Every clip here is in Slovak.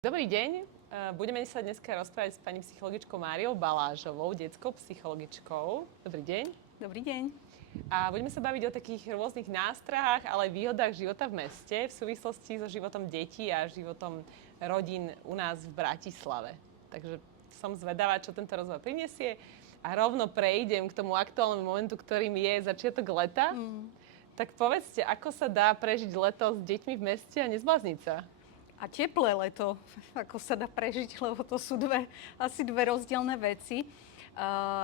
Dobrý deň. Budeme sa dneska rozprávať s pani psychologičkou Máriou Balážovou, detskou psychologičkou. Dobrý deň. Dobrý deň. A budeme sa baviť o takých rôznych nástrahách, ale aj výhodách života v meste v súvislosti so životom detí a životom rodín u nás v Bratislave. Takže som zvedavá, čo tento rozhovor prinesie. A rovno prejdem k tomu aktuálnemu momentu, ktorým je začiatok leta. Tak povedzte, ako sa dá prežiť leto s deťmi v meste a nezblázniť sa? A teplé leto, ako sa dá prežiť, lebo to sú asi dve rozdielne veci.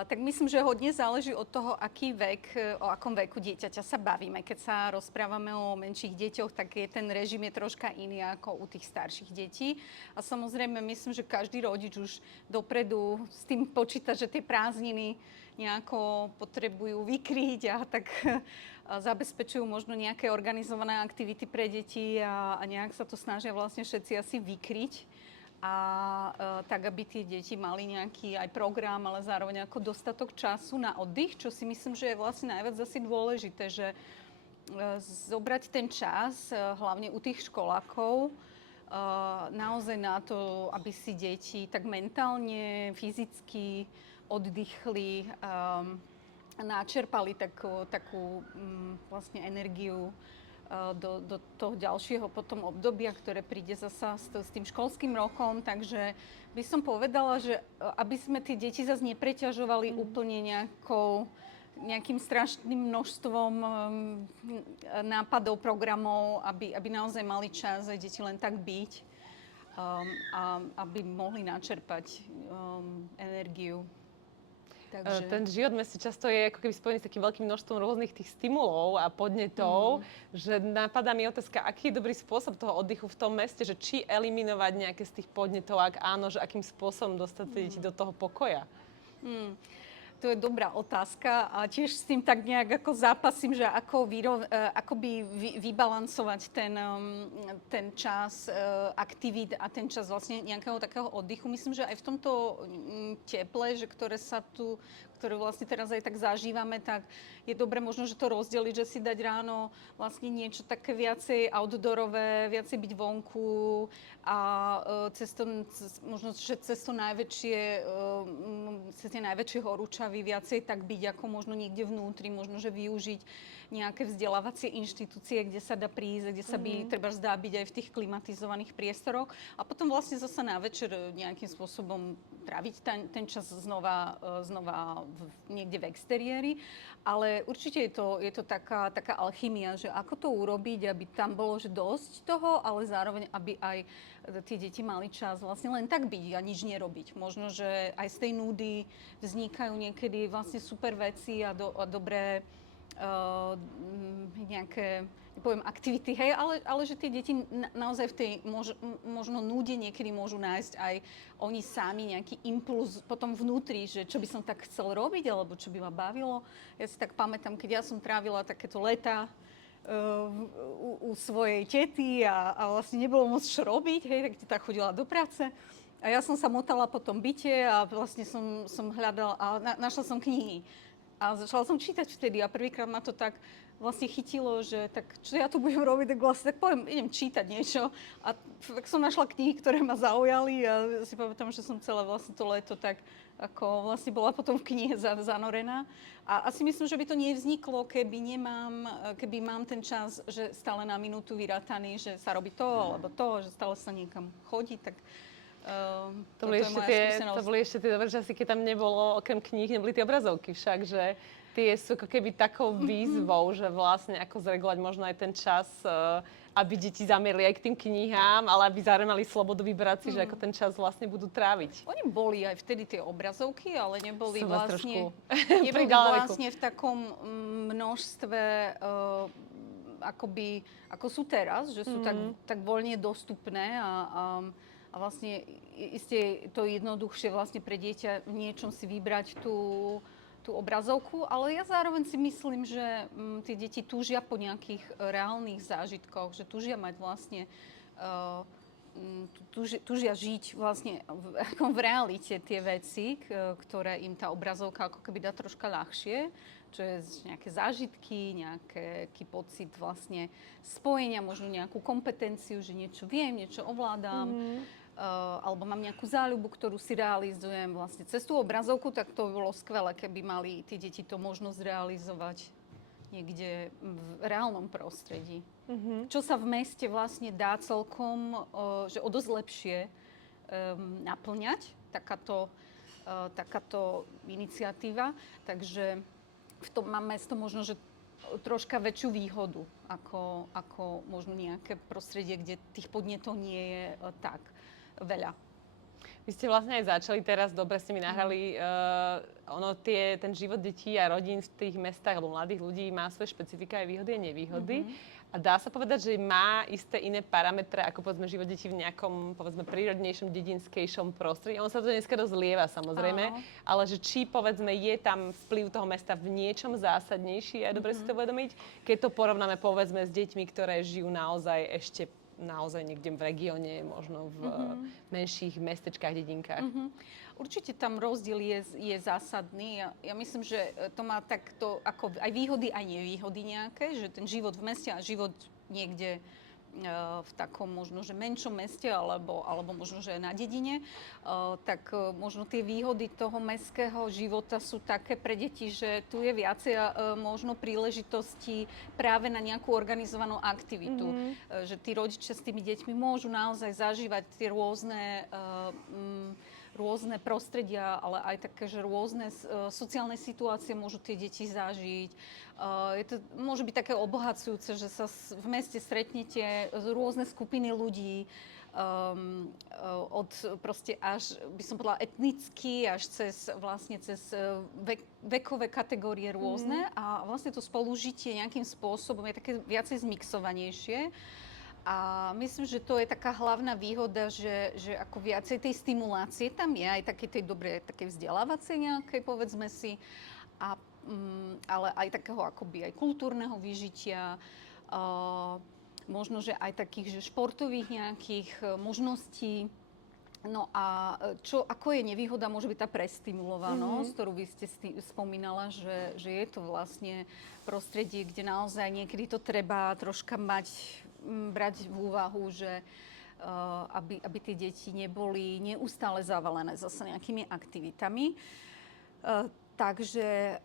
Tak myslím, že hodne záleží od toho, o akom veku dieťaťa sa bavíme. Keď sa rozprávame o menších deťoch, tak ten režim je troška iný ako u tých starších detí. A samozrejme, myslím, že každý rodič už dopredu s tým počíta, že tie prázdniny nejako potrebujú vykryť a tak zabezpečujú možno nejaké organizované aktivity pre deti a nejak sa to snažia vlastne všetci asi vykryť. Tak, aby tie deti mali nejaký aj program, ale zároveň ako dostatok času na oddych, čo si myslím, že je vlastne najviac asi dôležité, že zobrať ten čas, hlavne u tých školákov, naozaj na to, aby si deti tak mentálne, fyzicky oddychli, načerpali takú vlastne energiu do toho ďalšieho potom obdobia, ktoré príde zasa s tým školským rokom. Takže by som povedala, že aby sme tie deti zase nepreťažovali úplne nejakým strašným množstvom nápadov, programov, aby naozaj mali čas aj deti len tak byť a aby mohli načerpať energiu. Takže ten život v meste často je ako keby spojený s takým veľkým množstvom rôznych tých stimulov a podnetov, že napadá mi otázka, aký je dobrý spôsob toho oddychu v tom meste, že či eliminovať nejaké z tých podnetov, ak áno, že akým spôsobom dostať deti do toho pokoja. To je dobrá otázka a tiež s tým tak nejak ako zápasím, že ako vybalancovať ten čas aktivít a ten čas vlastne nejakého takého oddychu. Myslím, že aj v tomto teple, ktoré vlastne teraz aj tak zažívame, tak je dobre možno, že to rozdeliť, že si dať ráno vlastne niečo také viacej outdoorové, viacej byť vonku a možno, že cez tie najväčšie horúčavy viacej tak byť ako možno niekde vnútri, možno, že využiť nejaké vzdelávacie inštitúcie, kde sa dá prísť, kde sa treba zdá byť aj v tých klimatizovaných priestoroch a potom vlastne zasa na večer nejakým spôsobom tráviť ten čas znova niekde v exteriéri. Ale určite je to taká alchymia, že ako to urobiť, aby tam bolo že dosť toho, ale zároveň, aby aj tie deti mali čas vlastne len tak byť a nič nerobiť. Možno, že aj z tej núdy vznikajú niekedy vlastne super veci a dobré nejaké, nepoviem aktivity, hej, ale že tie deti naozaj v tej možno núde niekedy môžu nájsť aj oni sami nejaký impuls potom vnútri, že čo by som tak chcel robiť, alebo čo by ma bavilo. Ja si tak pamätám, keď ja som trávila takéto leta u svojej tety a vlastne nebolo moc čo robiť, hej, tak teta chodila do práce. A ja som sa motala po tom byte a vlastne som hľadala a našla som knihy. A začala som čítať vtedy a prvýkrát ma to tak vlastne chytilo, že tak čo ja tu budem robiť, tak vlastne tak poviem, idem čítať niečo. A tak som našla knihy, ktoré ma zaujali a si pamätám, že som celé vlastne to leto tak ako vlastne bola potom v knihe zanorená. A asi myslím, že by to nevzniklo, keby mám ten čas, že stále na minútu vyrátaný, že sa robí to alebo to, že stále sa niekam chodí, tak To boli ešte tie dobré časy, keď tam nebolo, okrem kníh, neboli tie obrazovky však, že tie sú ako keby takou výzvou, že vlastne ako zregulovať možno aj ten čas, aby deti zamierili aj k tým knihám, ale aby zároveň mali slobodu vybrať si, že ako ten čas vlastne budú tráviť. Oni boli aj vtedy tie obrazovky, ale neboli vlastne v takom množstve ako sú teraz, že sú tak voľne dostupné a vlastne isté to jednoduchšie vlastne pre dieťa v niečom si vybrať tú obrazovku, ale ja zároveň si myslím, že tie deti túžia po nejakých reálnych zážitkoch, že túžia mať vlastne, túžia žiť vlastne v realite tie veci, ktoré im tá obrazovka ako keby dá troška ľahšie. Čo je nejaké zážitky, nejaký pocit vlastne spojenia, možno nejakú kompetenciu, že niečo viem, niečo ovládam. alebo mám nejakú záľubu, ktorú si realizujem vlastne cez tú obrazovku, tak to by bolo skvelé, keby mali tie deti to možnosť realizovať niekde v reálnom prostredí. Čo sa v meste vlastne dá celkom, že o dosť lepšie naplňať, takáto iniciatíva. Takže v tom má mesto možno, že troška väčšiu výhodu, ako možno nejaké prostredie, kde tých podnetov nie je tak veľa. Vy ste vlastne aj začali teraz, dobre ste mi nahrali, ten život detí a rodín v tých mestách alebo mladých ľudí má svoje špecifika aj výhody a nevýhody. A dá sa povedať, že má isté iné parametre, ako povedzme život detí v nejakom, povedzme, prírodnejšom, dedinskejšom prostredí. On sa to dneska rozlieva, samozrejme, ale že či, povedzme, je tam vplyv toho mesta v niečom zásadnejší, je dobre si to uvedomiť, keď to porovnáme, povedzme, s deťmi, ktoré žijú naozaj niekde v regióne, možno v menších mestečkách, dedinkách. Určite tam rozdiel je zásadný. Ja myslím, že to má takto ako aj výhody, aj nevýhody nejaké, že ten život v meste a život niekde v takom možno, že menšom meste alebo možno, že na dedine, tak možno tie výhody toho mestského života sú také pre deti, že tu je viacej možno príležitostí práve na nejakú organizovanú aktivitu. Že tí rodičia s tými deťmi môžu naozaj zažívať tie rôzne prostredia, ale aj také, že rôzne sociálne situácie môžu tie deti zažiť. Môže byť také obohacujúce, že sa v meste stretnete rôzne skupiny ľudí, od proste až, by som povedala, etnicky, až cez vekové kategórie rôzne a vlastne to spolužitie nejakým spôsobom je také viacej zmixovanejšie. A myslím, že to je taká hlavná výhoda, že ako viacej tej stimulácie tam je, aj také tej dobrej, také vzdelávacej nejakej, povedzme si, ale aj takého akoby aj kultúrneho vyžitia, možno, že aj takých, že športových nejakých možností. No a ako je nevýhoda, môže byť tá prestimulovanosť, ktorú vy ste spomínala, že je to vlastne prostredie, kde naozaj niekedy to treba troška brať v úvahu, že aby tie deti neboli neustále zavalené zase nejakými aktivitami. Takže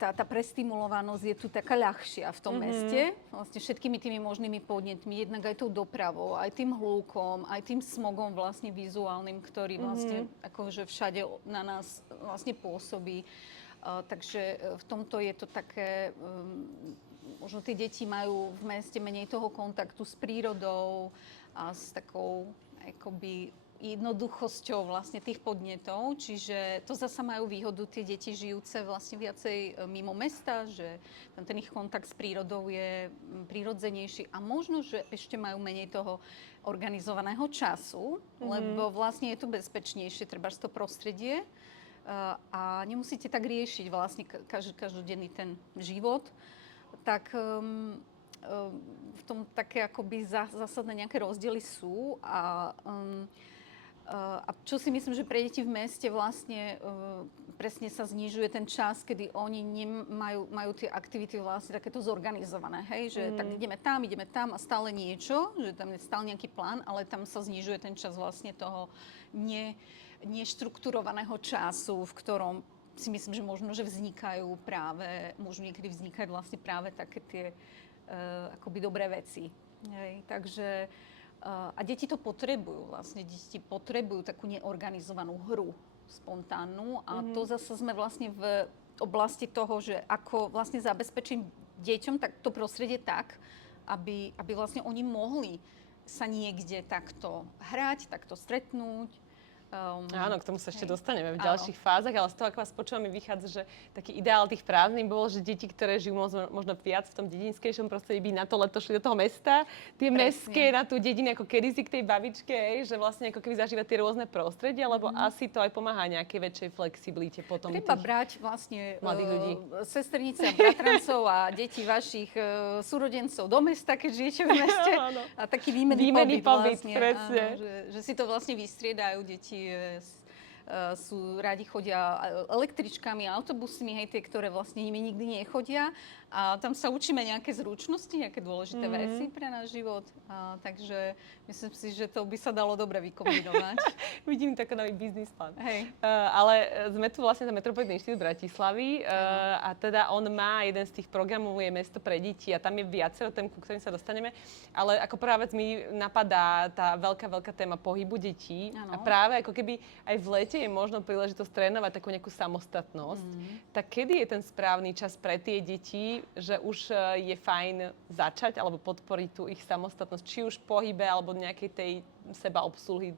tá prestimulovanosť je tu taká ľahšia v tom meste, vlastne všetkými tými možnými podnetmi, jednak aj tou dopravou, aj tým hlúkom, aj tým smogom vlastne vizuálnym, ktorý vlastne akože všade na nás vlastne pôsobí. Takže v tomto je to také, možno tie deti majú v meste menej toho kontaktu s prírodou a s takou akoby jednoduchosťou vlastne tých podnetov, čiže to zasa majú výhodu tie deti žijúce vlastne viacej mimo mesta, že tam ten ich kontakt s prírodou je prirodzenejší a možno, že ešte majú menej toho organizovaného času, lebo vlastne je to bezpečnejšie, treba to prostredie a nemusíte tak riešiť vlastne každodenný ten život, tak v tom také akoby zásadné nejaké rozdiely sú a čo si myslím, že pre deti v meste vlastne presne sa znižuje ten čas, kedy oni majú tie aktivity vlastne takéto zorganizované, hej? Že tak ideme tam a stále niečo, že tam je stále nejaký plán, ale tam sa znižuje ten čas vlastne toho neštrukturovaného času, v ktorom si myslím, že možno, že môžu niekedy vznikať vlastne práve také tie akoby dobré veci. Hej? Takže a deti to potrebujú vlastne. Deti potrebujú takú neorganizovanú hru, spontánnu. A to zase sme vlastne v oblasti toho, že ako vlastne zabezpečím deťom to prostredie tak, aby vlastne oni mohli sa niekde takto hrať, takto stretnúť. Áno, k tomu sa ešte dostaneme v ďalších fázach, ale z toho, ako vás počúvam, mi vychádza, že taký ideál tých prázdnin bol, že deti, ktoré žijú možno viac v tom dedinskejšom prostredí, by na to leto šli do toho mesta. Tie mestské na tú dedinu, ako kedysi k tej babičke, že vlastne ako keby zažívať tie rôzne prostredia, lebo asi to aj pomáha nejakej väčšej flexibilite potom. Treba brať vlastne mladých ľudí. Sesternice a bratrancov a deti vašich súrodencov do mesta, keď žijete v meste. A taký výmenný pobyt vlastne. Presne. Áno, že si to vlastne vystriedajú deti. Radi chodia električkami, autobusmi, hej, tie, ktoré vlastne nimi nikdy nechodia. A tam sa učíme nejaké zručnosti, nejaké dôležité veci pre náš život. Takže myslím si, že to by sa dalo dobre vykombinovať. Vidím taký nový biznis plán. Hej. Ale sme tu vlastne za Metropolitný inštitút Bratislavy a teda on má jeden z tých programov, je Mesto pre deti a tam je viacero tém, ku ktorým sa dostaneme. Ale ako prvá vec mi napadá tá veľká téma pohybu detí. Áno. A práve ako keby aj v lete je možno príležitosť trénovať takú nejakú samostatnosť. Tak kedy je ten správny čas pre tie deti, že už je fajn začať alebo podporiť tú ich samostatnosť, či už v pohybe alebo nejakej tej sebaobsluhy?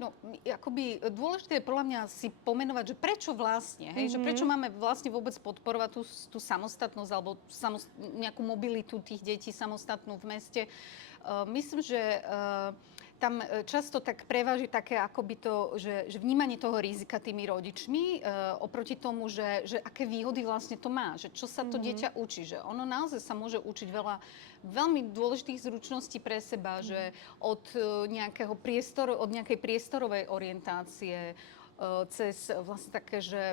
No, akoby dôležité je podľa mňa si pomenovať, že prečo vlastne, hej? Že prečo máme vlastne vôbec podporovať tú samostatnosť alebo nejakú mobilitu tých detí samostatnú v meste. Myslím, že tam často tak preváži také akoby to, že vnímanie toho rizika tými rodičmi oproti tomu, že aké výhody vlastne to má, že čo sa to dieťa učí, že ono naozaj sa môže učiť veľa veľmi dôležitých zručností pre seba, že od nejakej priestorovej orientácie, cez vlastne také, že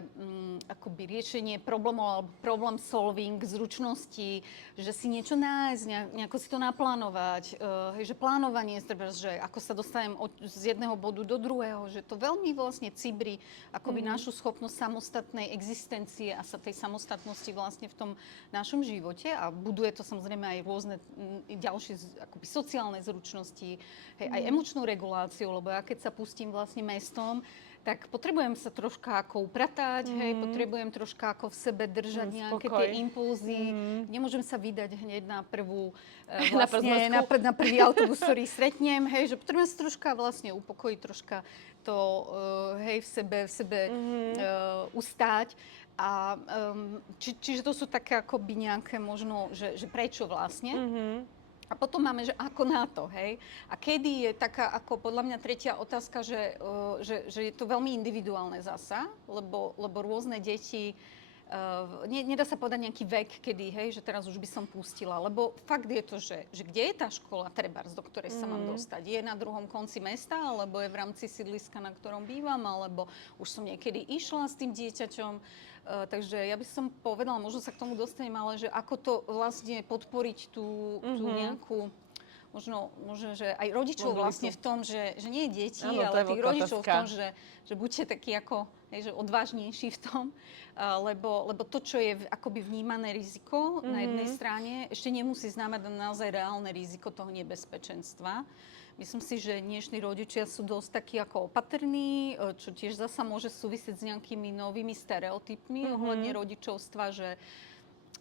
akoby riešenie problémov alebo problem solving, zručnosti, že si niečo nájsť, nejako si to naplánovať, že plánovanie, že ako sa dostanem z jedného bodu do druhého, že to veľmi vlastne cibri akoby našu schopnosť samostatnej existencie a sa tej samostatnosti vlastne v tom našom živote a buduje to samozrejme aj rôzne ďalšie akoby sociálne zručnosti, hej, aj emočnú reguláciu, lebo ja keď sa pustím vlastne mestom, tak potrebujem sa troška ako upratať, hej, potrebujem troška ako v sebe držať nejaké tie impulzy. Nemôžem sa vydať hneď na prvú, vlastne, na prvý autobus, ktorý stretnem, hej, že potrebujem sa troška vlastne upokojiť, troška to, hej, v sebe ustáť. A čiže to sú také akoby nejaké možno, že prečo vlastne. A potom máme, že ako na to, hej? A kedy je taká, ako podľa mňa tretia otázka, že je to veľmi individuálne zasa, lebo rôzne deti, nedá sa povedať nejaký vek, kedy, hej, že teraz už by som pustila, lebo fakt je to, že kde je tá škola trebárs, do ktorej sa mám dostať? Je na druhom konci mesta, alebo je v rámci sídliska, na ktorom bývam, alebo už som niekedy išla s tým dieťaťom. Takže ja by som povedala, možno sa k tomu dostanem, ale že ako to vlastne podporiť tú nejakú, možno, že aj rodičov vlastne v tom, že nie deti, ale tých rodičov v tom, že buďte takí ako, hej, že odvážnejší v tom, lebo to, čo je akoby vnímané riziko na jednej strane, ešte nemusí znamenať naozaj reálne riziko toho nebezpečenstva. Myslím si, že dnešní rodičia sú dosť takí ako opatrní, čo tiež zasa môže súvisieť s nejakými novými stereotypmi ohľadne rodičovstva, že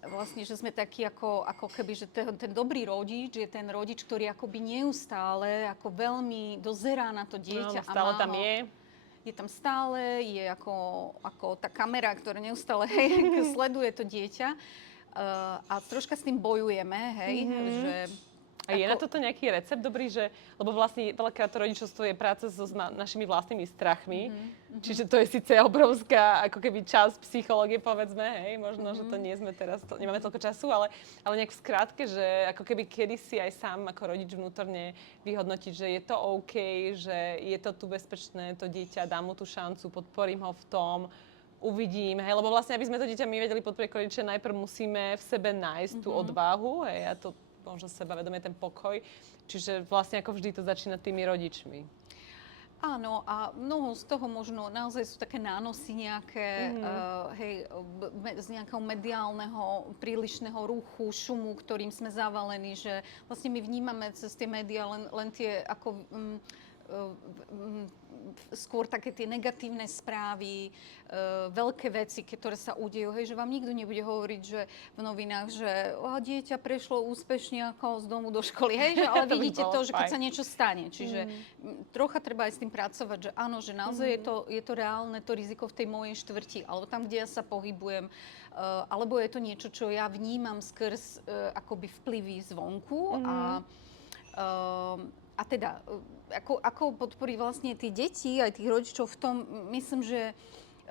vlastne, že sme takí ako keby, že ten dobrý rodič je ten rodič, ktorý akoby neustále ako veľmi dozerá na to dieťa. No, stále tam je. Je tam stále, je ako tá kamera, ktorá neustále sleduje to dieťa a troška s tým bojujeme, hej, že... A je na toto nejaký recept dobrý, lebo vlastne veľakrát to rodičovstvo je práca so našimi vlastnými strachmi, čiže to je síce obrovská ako keby časť psychológie, povedzme, hej, možno, že to nie sme teraz, nemáme toľko času, ale nejak v skrátke, že ako keby kedysi aj sám ako rodič vnútorne vyhodnotiť, že je to OK, že je to tu bezpečné, to dieťa, dám mu tú šancu, podporím ho v tom, uvidím, hej, lebo vlastne, aby sme to dieťa my vedeli podporiť ako rodičia, najprv musíme v sebe nájsť tú odvahu, hej, a to možno sebavedomie, ten pokoj. Čiže vlastne ako vždy to začína tými rodičmi. Áno, a mnoho z toho možno naozaj sú také nánosy nejaké, z nejakého mediálneho prílišného ruchu, šumu, ktorým sme zavalení, že vlastne my vnímame cez tie médiá len tie ako... skôr také tie negatívne správy, veľké veci, ktoré sa udejú, hej, že vám nikto nebude hovoriť, že v novinách, že dieťa prešlo úspešne ako z domu do školy, hej, že, ale vidíte to, že keď sa niečo stane. Čiže trocha treba aj s tým pracovať, že áno, že naozaj je to reálne to riziko v tej mojej štvrti, alebo tam, kde ja sa pohybujem, alebo je to niečo, čo ja vnímam skrz akoby vplyvy zvonku a teda, ako podporiť vlastne tie deti, aj tých rodičov v tom, myslím, že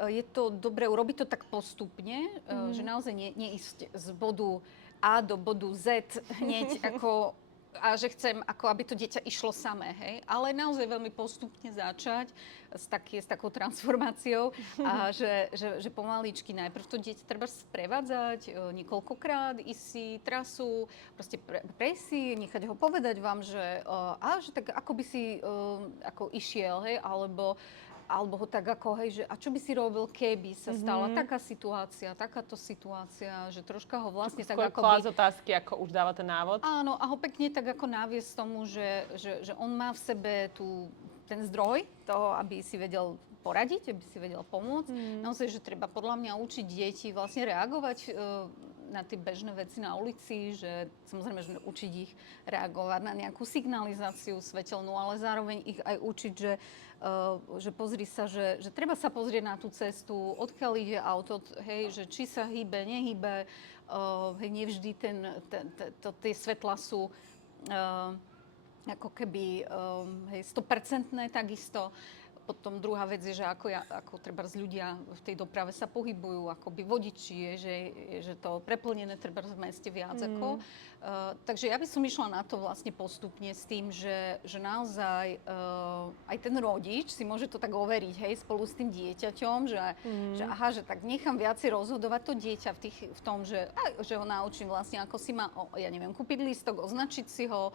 je to dobré urobiť to tak postupne, že naozaj neísť z bodu A do bodu Z hneď ako a že chcem, ako aby to dieťa išlo samé, hej. Ale naozaj veľmi postupne začať s takou transformáciou a že pomaličky najprv to dieťa treba sprevádzať niekoľkokrát, ísť si trasu, proste prejsť si, nechať ho povedať vám, že tak ako by si ako išiel, hej, alebo ho tak ako, hej, že a čo by si robil, keby sa stala taká situácia, takáto situácia, že troška ho vlastne tak ako klásť otázky, ako už dáva ten návod. Áno, a ho pekne tak ako naviesť tomu, že on má v sebe ten zdroj toho, aby si vedel poradiť, aby si vedel pomôcť. Naozaj, že treba podľa mňa učiť deti vlastne reagovať na tie bežné veci na ulici, že samozrejme, že učiť ich reagovať na nejakú signalizáciu svetelnú, ale zároveň ich aj učiť, že pozri sa, že treba sa pozrieť na tú cestu, odkiaľ ide auto, hej, že či sa hýbe, nehýbe, hej, nevždy tie svetlá sú ako keby hej, 100% takisto. Potom druhá vec je, že ako treba ľudia v tej doprave sa pohybujú, akoby vodiči, že to preplnené treba v meste viac ako. Takže ja by som išla na to vlastne postupne s tým, že naozaj aj ten rodič si môže to tak overiť, hej, spolu s tým dieťaťom, že tak nechám viacej rozhodovať to dieťa v tom, že ho naučím vlastne, ako si má, ja neviem, kúpiť lístok, označiť si ho,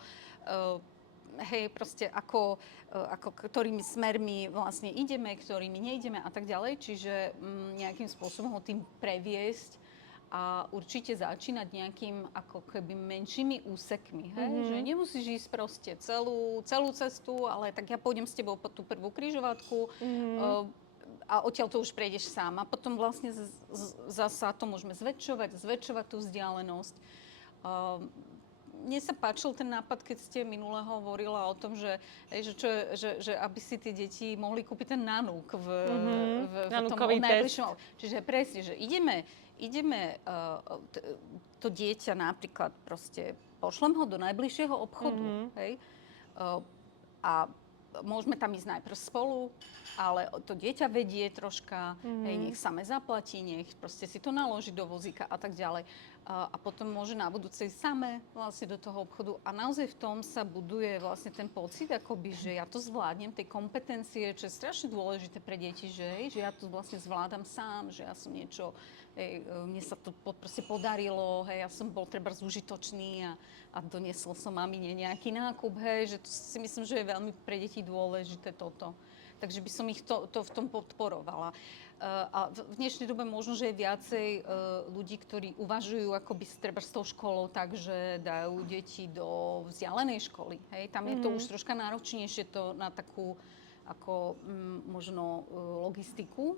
hej, proste ako ktorými smermi vlastne ideme, ktorými nejdeme a tak ďalej. Čiže nejakým spôsobom ho tým previesť a určite začínať nejakým ako keby menšími úsekmi. Hej? Že nemusíš ísť proste celú cestu, ale tak ja pôjdem s tebou po tú prvú križovatku a odtiaľ to už prejdeš sám. A potom vlastne zasa to môžeme zväčšovať tú vzdialenosť. Mne sa páčil ten nápad, keď ste minule hovorila o tom, že aby si tie deti mohli kúpiť ten nanúk v tom najbližšom. Čiže presne, že ideme to dieťa napríklad proste, pošlem ho do najbližšieho obchodu, hej, a môžeme tam ísť najprv spolu, ale to dieťa vedie troška, hej, nech same zaplatí, nech proste si to naloží do vozíka a tak ďalej. A potom môže na budúcej same vlastne do toho obchodu. A naozaj v tom sa buduje vlastne ten pocit, akoby, že ja to zvládnem, tej kompetencie, čo je strašne dôležité pre deti, že ja to vlastne zvládam sám, že ja som niečo, mne sa to proste podarilo, hej, ja som bol trebárs užitočný a doniesol som mamine nejaký nákup, hej, že to si myslím, že je veľmi pre deti dôležité toto. Takže by som ich to v tom podporovala. A v dnešnej dobe možno, že je viacej ľudí, ktorí uvažujú akoby treba s tou školou tak, že dajú deti do vzdialenej školy. Hej? Tam je to už troška náročnejšie to na takú ako možno logistiku.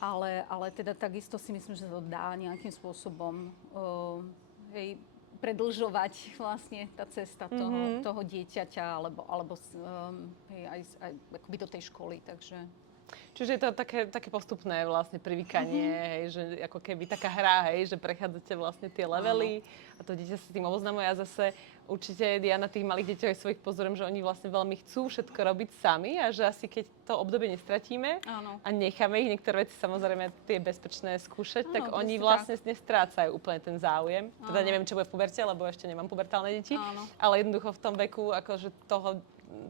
Ale teda takisto si myslím, že to dá nejakým spôsobom predĺžovať vlastne tá cesta toho dieťaťa alebo aj akoby do tej školy. Čiže je to také postupné vlastne privykanie, hej, že ako keby taká hra, hej, že prechádzate vlastne tie levely a to dieťa sa s tým oboznamuje a zase určite ja na tých malých deťoch aj svojich pozorujem, že oni vlastne veľmi chcú všetko robiť sami a že asi keď to obdobie nestratíme a necháme ich niektoré veci samozrejme tie bezpečné skúšať, tak oni vlastne nestrácajú úplne ten záujem. Teda neviem, čo bude v puberte, lebo ešte nemám pubertálne deti, ale jednoducho v tom veku akože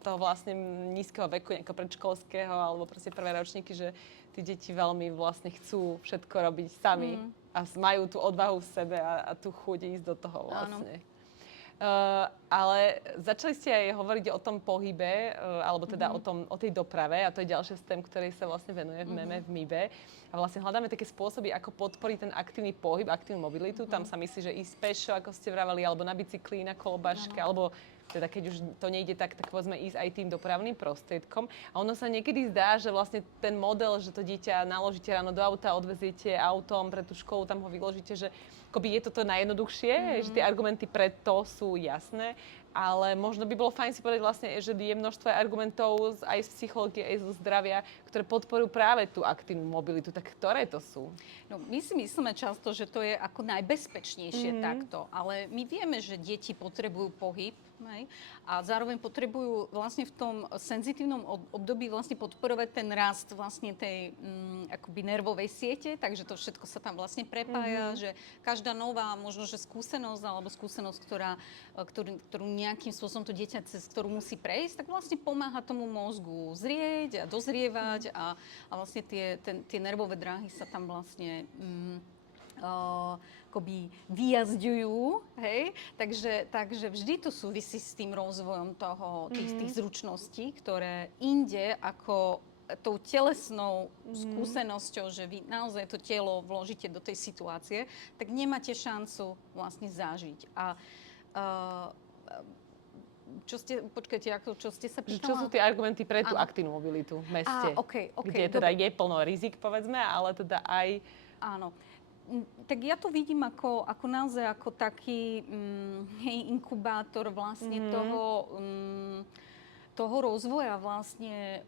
toho vlastne nízkeho veku, nejakého predškolského alebo proste prvé ročníky, že tí deti veľmi vlastne chcú všetko robiť sami a majú tú odvahu v sebe a tú chuť ísť do toho vlastne. Ale začali ste aj hovoriť o tom pohybe, alebo teda o tej doprave a to je ďalšia z tém, ktorej sa vlastne venuje v MEME, v MIBE. A vlastne hľadáme také spôsoby, ako podporiť ten aktívny pohyb, aktívnu mobilitu. Tam sa myslí, že ísť pešo, ako ste vraveli, alebo na bicykli, na kolobaške, alebo teda keď už to nejde, tak povedzme ísť aj tým dopravným prostriedkom. A ono sa niekedy zdá, že vlastne ten model, že to dieťa naložíte ráno do auta, odveziete autom pre tú školu, tam ho vyložíte, že akoby je toto najjednoduchšie, že tie argumenty preto sú jasné, ale možno by bolo fajn si povedať vlastne, že je množstvo argumentov aj z psychológie, aj zo zdravia, ktoré podporujú práve tú aktívnu mobilitu. Tak ktoré to sú? No, my si myslíme často, že to je ako najbezpečnejšie takto, ale my vieme, že deti potrebujú pohyb Hej? A zároveň potrebujú vlastne v tom senzitívnom období vlastne podporovať ten rast vlastne tej akoby nervovej siete, takže to všetko sa tam vlastne prepája, že každá nová možno, že skúsenosť alebo skúsenosť, ktorú nejakým spôsobom to dieťa cez ktorú musí prejsť, tak vlastne pomáha tomu mozgu zrieť a dozrievať a vlastne tie nervové dráhy sa tam vlastne akoby vyjazďujú, hej? Takže vždy to súvisí s tým rozvojom tých zručností, ktoré inde ako tou telesnou skúsenosťou, že vy naozaj to telo vložíte do tej situácie, tak nemáte šancu vlastne zažiť. Čo ste sa pýtala? Čo sú tie argumenty pre tú aktívnu mobilitu v meste? Kde teda je plno rizik, povedzme, ale teda aj... Áno. Tak ja to vidím ako naozaj ako taký inkubátor vlastne toho rozvoja vlastne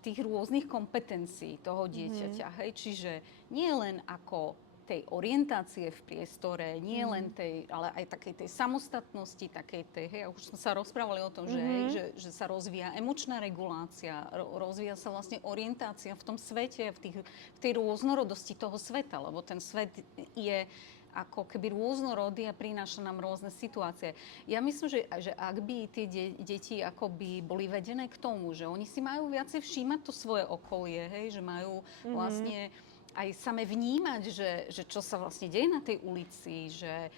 tých rôznych kompetencií toho dieťaťa. Hej? Čiže nie len ako tej orientácie v priestore, nie len tej, ale aj takej tej samostatnosti, takej tej, hej, už sme sa rozprávali o tom, že sa rozvíja emočná regulácia, rozvíja sa vlastne orientácia v tom svete, v tej rôznorodosti toho sveta, lebo ten svet je ako keby rôznorodý a prináša nám rôzne situácie. Ja myslím, že ak by tie deti akoby boli vedené k tomu, že oni si majú viacej všímať to svoje okolie, hej, že majú vlastne aj same vnímať, že čo sa vlastne deje na tej ulici, že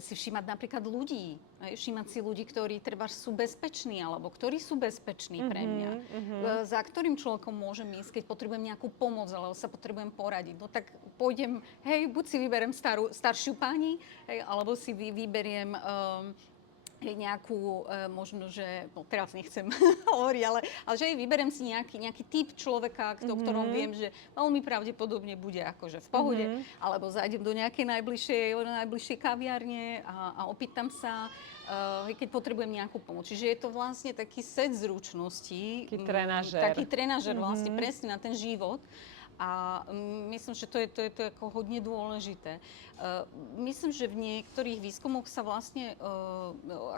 si všímať napríklad ľudí, všímať si ľudí, ktorí treba sú bezpeční, alebo ktorí sú bezpeční pre mňa. Za ktorým človekom môžem ísť, keď potrebujem nejakú pomoc, alebo sa potrebujem poradiť. No tak pôjdem, buď si vyberiem staršiu pani, alebo si vyberiem nejakú, možno, že, no teraz nechcem hovoriť, ale že vyberiem si nejaký typ človeka, o ktorom viem, že veľmi pravdepodobne bude akože v pohode, alebo zajdem do nejakej najbližšej kaviarne a opýtam sa, keď potrebujem nejakú pomoc. Čiže je to vlastne taký set zručností. Taký trenažér vlastne presne na ten život. A myslím, že to je ako hodne dôležité. Myslím, že v niektorých výskumoch sa vlastne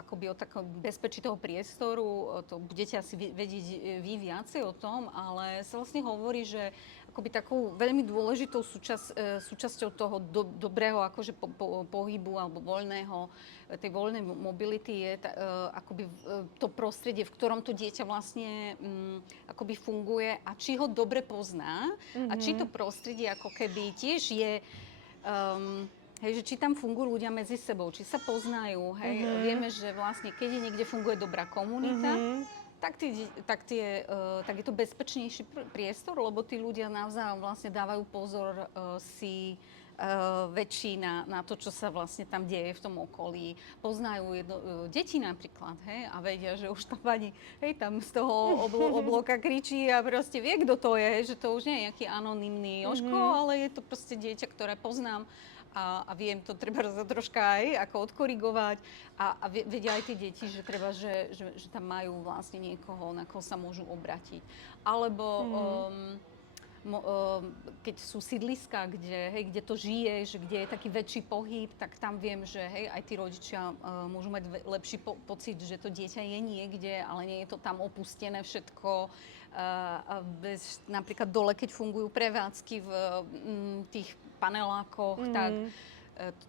akoby o takom bezpečí toho priestoru, to budete asi vedieť vy viacej o tom, ale sa vlastne hovorí, že akoby takou veľmi dôležitou súčasťou toho dobrého akože pohybu alebo tej voľnej mobility je akoby to prostredie, v ktorom to dieťa vlastne akoby funguje a či ho dobre pozná a či to prostredie ako keby tiež je že či tam fungujú ľudia medzi sebou, či sa poznajú, Vieme, že vlastne keď niekde funguje dobrá komunita, tak je to bezpečnejší priestor, lebo tí ľudia navzájom vlastne dávajú pozor si väčší na to, čo sa vlastne tam deje v tom okolí. Poznajú deti napríklad, a vedia, že už tá pani, tam z toho obloka kričí a proste vie, kto to je, že to už nie je nejaký anonymný Jožko, ale je to proste dieťa, ktoré poznám a viem to treba troška aj ako odkorigovať a vedia aj tie deti, že treba, že tam majú vlastne niekoho, na koho sa môžu obratiť. Alebo keď sú sídliská, kde to žije, že kde je taký väčší pohyb, tak tam viem, že aj tí rodičia môžu mať lepší pocit, že to dieťa je niekde, ale nie je to tam opustené všetko. Napríklad dole, keď fungujú prevádzky v tých panelákoch,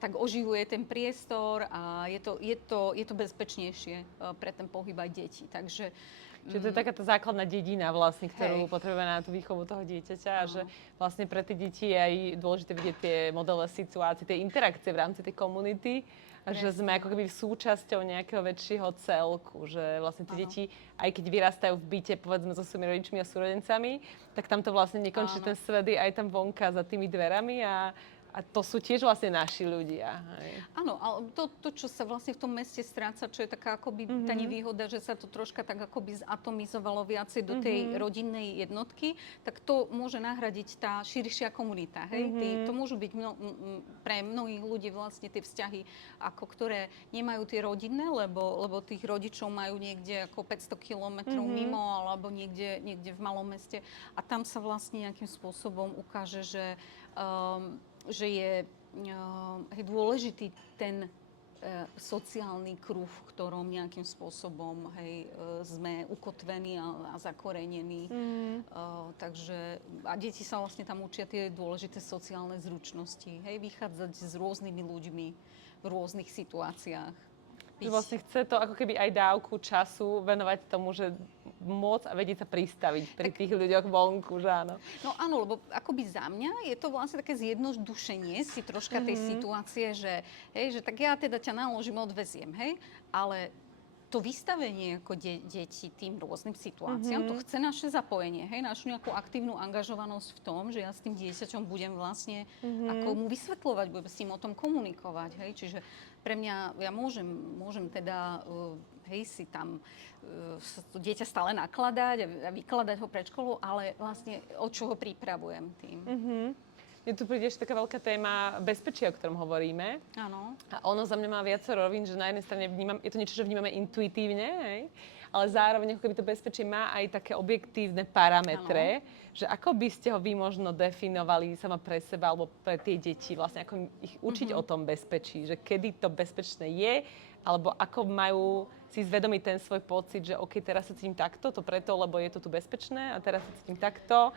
tak oživuje ten priestor a je to bezpečnejšie pre ten pohyb aj detí. Čiže to je taká tá základná dedina vlastne, ktorú potrebujeme na tú výchovu toho dieťaťa a že vlastne pre tie deti je aj dôležité vidieť tie modele situácie, tie interakcie v rámci tej komunity a že sme ako keby súčasťou nejakého väčšieho celku, že vlastne tie deti, aj keď vyrastajú v byte, povedzme, so svojimi rodičmi a súrodencami, tak tam to vlastne nekončí, ten svet je aj tam vonka za tými dverami a to sú tiež vlastne naši ľudia. Áno, ale to, čo sa vlastne v tom meste stráca, čo je taká akoby tá nevýhoda, že sa to troška tak akoby zatomizovalo viacej do tej rodinnej jednotky, tak to môže nahradiť tá širšia komunita. To môžu byť pre mnohých ľudí vlastne tie vzťahy, ako ktoré nemajú tie rodinné, lebo tých rodičov majú niekde ako 500 kilometrov mimo alebo niekde v malom meste. A tam sa vlastne nejakým spôsobom ukáže, že je dôležitý ten sociálny kruh, v ktorom nejakým spôsobom sme ukotvení a zakorenení. Takže a deti sa vlastne tam učia tie dôležité sociálne zručnosti. Vychádzať s rôznymi ľuďmi v rôznych situáciách. Že vlastne chce to ako keby aj dávku času venovať tomu, že môcť a vedieť sa pristaviť pri tých ľuďoch vonku, že áno. No áno, lebo akoby za mňa je to vlastne také zjednodušenie si troška tej situácie, že tak ja teda ťa naložím, odveziem, ale to vystavenie ako deti tým rôznym situáciám, to chce naše zapojenie, našu nejakú aktívnu angažovanosť v tom, že ja s tým dieťaťom budem vlastne ako mu vysvetľovať, budem s ním o tom komunikovať, čiže pre mňa, ja môžem teda si tam to dieťa stále nakladať a vykladať ho pred školou, ale vlastne od čoho pripravujem tým. Mne tu príde ešte taká veľká téma bezpečia, o ktorom hovoríme. Áno. A ono za mňa má viacero rovín, že na jednej strane je to niečo, čo vnímame intuitívne, ale zároveň ako keby to bezpečie má aj také objektívne parametre, že ako by ste ho vy možno definovali sama pre seba alebo pre tie deti, vlastne ako ich učiť o tom bezpečí, že kedy to bezpečné je, alebo ako majú si zvedomiť ten svoj pocit, že OK, teraz sa cítim takto, to preto, lebo je to tu bezpečné a teraz sa cítim takto,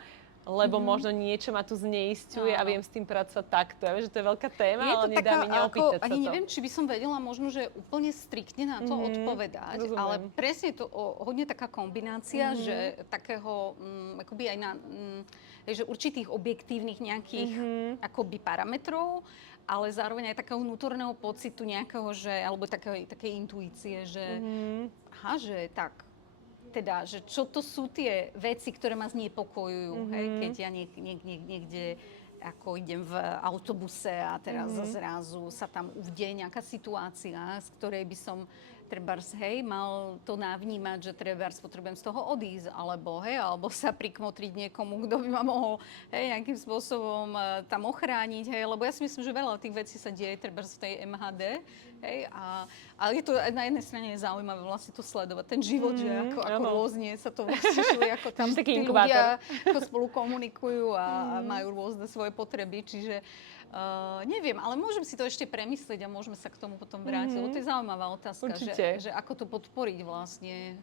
lebo možno niečo ma tu zneisťuje a viem s tým pracovať takto. Ja viem, že to je veľká téma, ale nedá mi neopýtať sa to. Ani neviem, či by som vedela možno, že úplne striktne na to odpovedať, rozumiem. ale presne je to hodne taká kombinácia, že takého, akoby aj na, že určitých objektívnych nejakých akoby parametrov, ale zároveň aj takého vnútorného pocitu nejakého, že, alebo takej intuície, že že tak, teda, že čo to sú tie veci, ktoré ma znepokojujú, keď ja niekde ako idem v autobuse a teraz zrazu sa tam udeje nejaká situácia, z ktorej by som trebárs, mal to navnímať, že trebárs potrebujem z toho odísť, alebo sa prikmotriť niekomu, kto by ma mohol nejakým spôsobom tam ochrániť, lebo ja si myslím, že veľa tých vecí sa deje trebárs v tej MHD, ale je to na jednej strane zaujímavé vlastne to sledovať, ten život, že ako rôzne sa to vlastne šli, ako tam tí ľudia ako spolu komunikujú a majú rôzne svoje potreby, čiže neviem, ale môžem si to ešte premyslieť a môžeme sa k tomu potom vrátiť, lebo to je zaujímavá otázka, že ako to podporiť vlastne.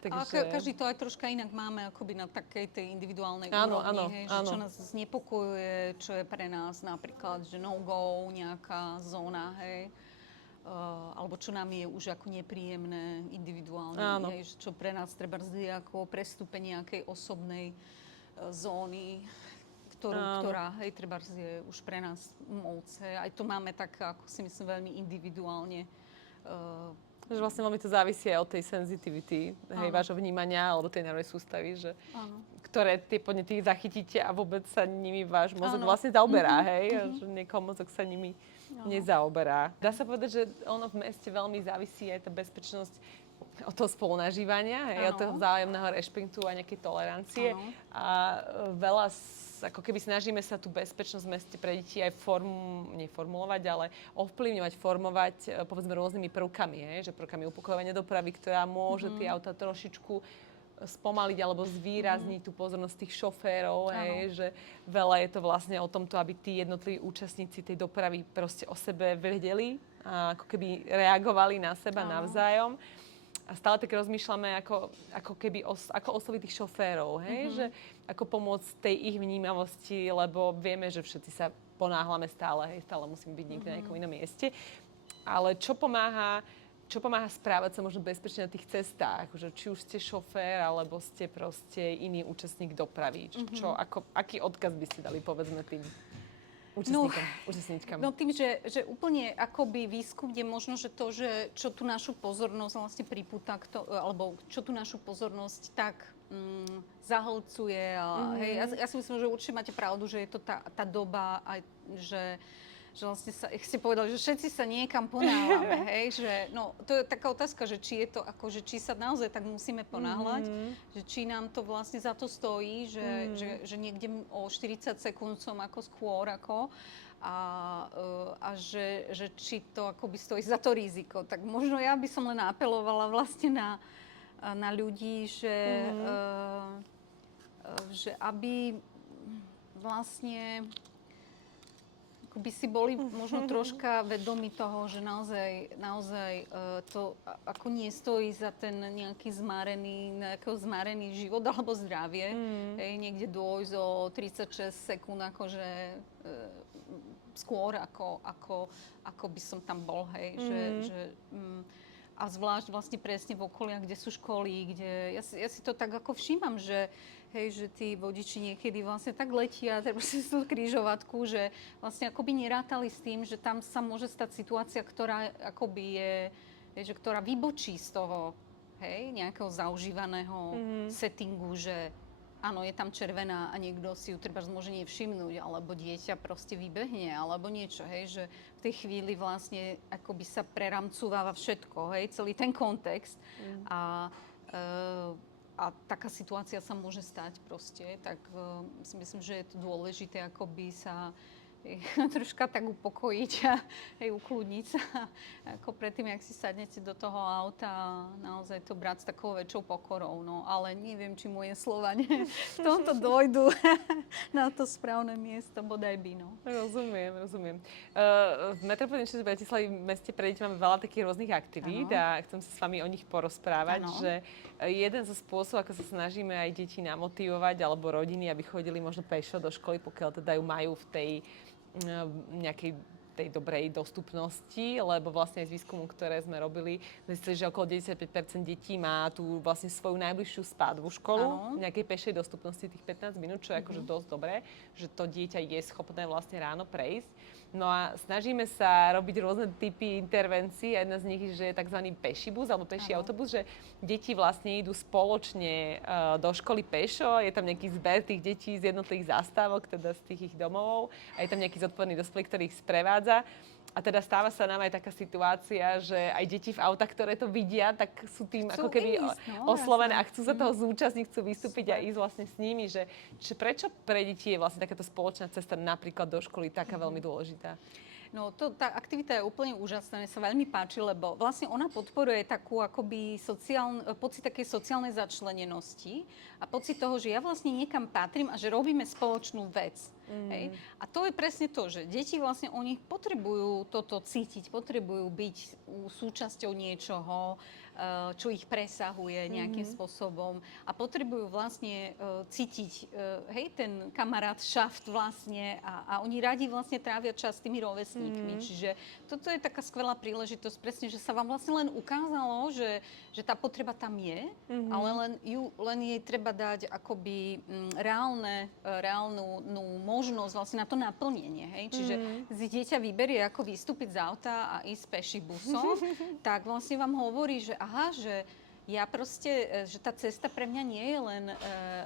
Takže... A každý to aj troška inak máme akoby na takej tej individuálnej úrovni, že čo nás znepokojuje, čo je pre nás napríklad, že no-go, nejaká zóna, alebo čo nám je už ako nepríjemné individuálne, čo pre nás treba je ako prestúpenie nejakej osobnej zóny, ktorá trebárs je už pre nás moc. Aj to máme tak, ako si myslím, veľmi individuálne. Že vlastne veľmi to závisí aj od tej senzitivity, vášho vnímania alebo tej nervovej sústavy, že ktoré tie podnety zachytíte a vôbec sa nimi váš mozog vlastne zaoberá, že niekoho mozog sa nimi nezaoberá. Dá sa povedať, že ono v meste veľmi závisí aj tá bezpečnosť od toho spolunažívania, od toho vzájomného rešpektu a nejakej tolerancie. A veľa ako keby snažíme sa tú bezpečnosť v meste pre deti aj neformulovať, ale ovplyvňovať, formovať povedzme rôznymi prvkami, že prvkami upokojovania dopravy, ktorá môže tie auta trošičku spomaliť alebo zvýrazniť tú pozornosť tých šoférov, že veľa je to vlastne o tomto, aby tí jednotliví účastníci tej dopravy proste o sebe vedeli a ako keby reagovali na seba navzájom. A stále tak rozmýšľame, ako keby ako osloviť tých šoférov, že ako pomôcť tej ich vnímavosti, lebo vieme, že všetci sa ponáhľame stále, stále musíme byť niekde na nejakom inom mieste. Ale čo pomáha správať sa možno bezpečne na tých cestách, že či už ste šofér, alebo ste proste iný účastník dopravy. Aký odkaz by ste dali, povedzme, tým účastníčkam? No tým, že úplne akoby výskum je možno, že to, že čo tú našu pozornosť vlastne pripúta, alebo čo tú našu pozornosť tak zahlcuje. Ja si myslím, že určite máte pravdu, že je to tá doba, aj, že vlastne ste povedali, že všetci sa niekam ponáhľame, že no to je taká otázka, že či je to ako, že či sa naozaj tak musíme ponáhľať, že či nám to vlastne za to stojí, že niekde o 40 sekúnd som ako skôr ako a že či to akoby stojí za to riziko. Tak možno ja by som len apelovala vlastne na ľudí, že aby vlastne by si boli možno troška vedomi toho, že naozaj to ako nie stojí za ten nejaký zmárený život alebo zdravie. Hej, niekde dôjsť o 36 sekúnd akože skôr ako by som tam bol, hej. A zvlášť vlastne presne v okoliach, kde sú školy, kde ja si to tak ako všímam, že tí vodiči niekedy vlastne tak letia z tú križovatku, že vlastne akoby nerátali s tým, že tam sa môže stať situácia, ktorá akoby ktorá vybočí z toho, nejakého zaužívaného settingu, že áno, je tam červená a niekto si ju treba môže nevšimnúť, alebo dieťa proste vybehne, alebo niečo, že v tej chvíli vlastne akoby sa preramcúváva všetko, celý ten kontext. A taká situácia sa môže stať proste, tak si myslím, že je to dôležité akoby sa troška tak upokojiť a ukludniť sa, ako predtým, jak si sadnete do toho auta a naozaj to brať s takou väčšou pokorou. No, ale neviem, či moje Slovane v tomto dojdu na to správne miesto, bodaj by, no. Rozumiem. V Metropolnej časti Bratislavy v meste pre deti máme veľa takých rôznych aktivít a chcem sa s vami o nich porozprávať, že jeden zo spôsobov, ako sa snažíme aj deti namotivovať alebo rodiny, aby chodili možno pešo do školy, pokiaľ teda ju majú v tej nejakej tej dobrej dostupnosti, lebo vlastne aj z výskumu, ktoré sme robili, zistili, že okolo 95% detí má tú vlastne svoju najbližšiu spádovú školu v nejakej pešej dostupnosti tých 15 minút, čo je akože dosť dobré, že to dieťa je schopné vlastne ráno prejsť. No a snažíme sa robiť rôzne typy intervencií. Jedna z nich je, že je tzv. Peší bus alebo peší autobus, že deti vlastne idú spoločne do školy pešo. Je tam nejaký zber tých detí z jednotlivých zastávok, teda z tých ich domovov. A je tam nejaký zodpovedný dospelý, ktorý ich sprevádza. A teda stáva sa nám aj taká situácia, že aj deti v autách, ktoré to vidia, tak sú tým ako keby oslovené a chcú sa toho zúčastniť, chcú vystúpiť a ísť vlastne s nimi. Že prečo pre deti je vlastne takáto spoločná cesta napríklad do školy taká veľmi dôležitá? No, tá aktivita je úplne úžasná, mne sa veľmi páči, lebo vlastne ona podporuje takú akoby pocit takej sociálnej začlenenosti a pocit toho, že ja vlastne niekam patrím a že robíme spoločnú vec. Hej? A to je presne to, že deti vlastne oni potrebujú toto cítiť, potrebujú byť súčasťou niečoho, čo ich presahuje nejakým spôsobom a potrebujú vlastne cítiť, ten kamarát šaft vlastne a oni radi vlastne trávia čas s tými rovesníkmi. Čiže toto je taká skvelá príležitosť, presne, že sa vám vlastne len ukázalo, že tá potreba tam je, ale len jej treba dať akoby reálnu možnosť vlastne na to naplnenie. Hej? Čiže si dieťa vyberie, ako vystúpiť z auta a ísť peši busom, tak vlastne vám hovorí, že že ja proste, že tá cesta pre mňa nie je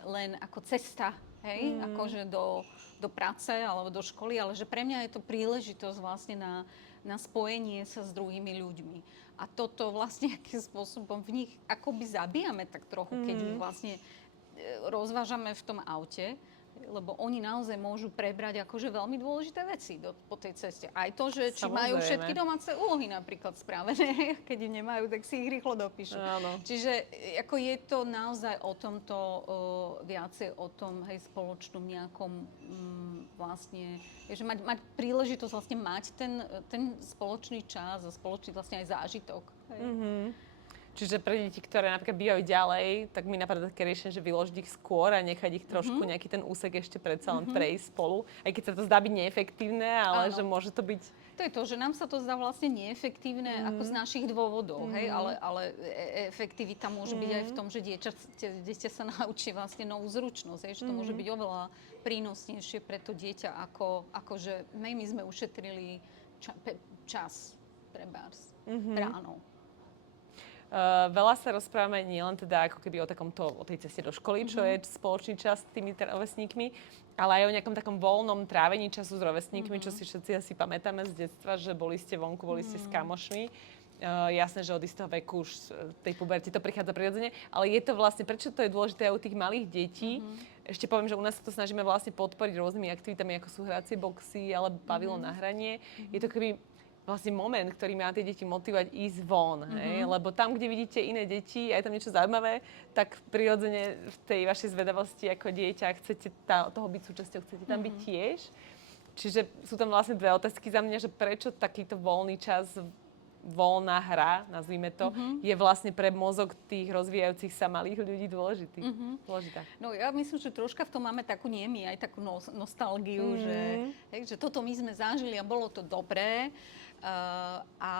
len ako cesta, hej, akože do práce alebo do školy, ale že pre mňa je to príležitosť vlastne na spojenie sa s druhými ľuďmi. A toto vlastne akým spôsobom v nich akoby zabíjame tak trochu, keď ich vlastne rozvážame v tom aute, lebo oni naozaj môžu prebrať akože veľmi dôležité veci po tej ceste. Aj to, že či majú všetky domáce úlohy napríklad spravené, keď ich nemajú, tak si ich rýchlo dopíšu. Áno. Čiže ako je to naozaj o tomto, viacej o tom, spoločnom nejakom vlastne, že mať príležitosť vlastne mať ten spoločný čas a spoločný vlastne aj zážitok. Čiže pre deti, ktoré napríklad bývajú ďalej, tak mi napadá také riešenie, že vyložiť ich skôr a nechať ich trošku nejaký ten úsek ešte predsa len prejsť spolu. Aj keď sa to zdá byť neefektívne, ale že môže to byť... To je to, že nám sa to zdá vlastne neefektívne ako z našich dôvodov, hej, ale efektivita môže byť aj v tom, že dieťa sa naučí vlastne novú zručnosť, hej, že to môže byť oveľa prínosnejšie pre to dieťa, ako že my sme ušetrili čas trebárs ráno. Veľa sa rozprávame nielen teda ako keby o tej ceste do školy, čo je spoločný čas s tými rovesníkmi, ale aj o nejakom takom voľnom trávení času s rovesníkmi, čo si všetci asi pamätáme z detstva, že boli ste vonku, boli ste s kamošmi. Jasné, že od istého veku už tej puberty to prichádza prirodzene, ale je to vlastne, prečo to je dôležité aj u tých malých detí? Ešte poviem, že u nás sa to snažíme vlastne podporiť rôznymi aktivitami, ako sú hracie boxy alebo pavilón na hranie. Je to keby vlastne moment, ktorý má tie deti motivovať ísť von, hej? Lebo tam, kde vidíte iné deti a je tam niečo zaujímavé, tak prirodzene v tej vašej zvedavosti ako dieťa chcete toho byť súčasťou, chcete tam byť tiež. Čiže sú tam vlastne dve otázky za mňa, že prečo takýto voľný čas, voľná hra, nazvime to, je vlastne pre mozog tých rozvíjajúcich sa malých ľudí dôležitá. No ja myslím, že troška v tom máme takú aj takú nostalgiu, že toto my sme zažili a bolo to dobré. A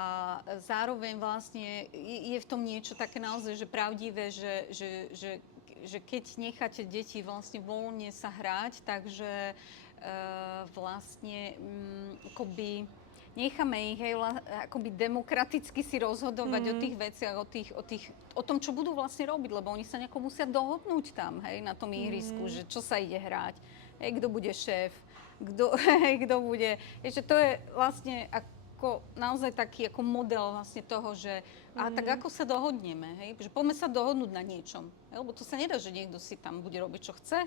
zároveň vlastne je v tom niečo také naozaj, že pravdivé, že keď necháte deti vlastne voľne sa hrať, takže vlastne akoby necháme ich akoby demokraticky si rozhodovať o tých veciach, o tom, čo budú vlastne robiť, lebo oni sa nejako musia dohodnúť tam, na tom ihrisku, že čo sa ide hrať, kto bude šéf, kto bude, že to je vlastne ako naozaj taký ako model vlastne toho, že a tak ako sa dohodneme, že poďme sa dohodnúť na niečom, lebo to sa nedá, že niekto si tam bude robiť, čo chce,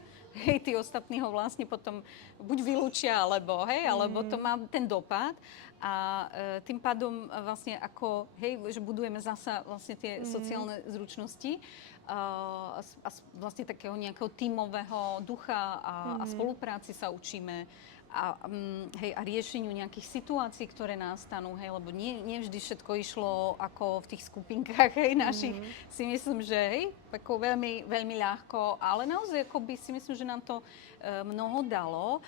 tí ostatní ho vlastne potom buď vylúčia, alebo to má ten dopad a tým pádom vlastne ako, že budujeme zasa vlastne tie sociálne zručnosti a vlastne takého nejakého tímového ducha a spolupráci sa učíme. A riešeniu nejakých situácií, ktoré nastanú, lebo nie vždy všetko išlo ako v tých skupinkách našich. Si myslím, že ako veľmi, veľmi ľahko, ale naozaj akoby si myslím, že nám to mnoho dalo.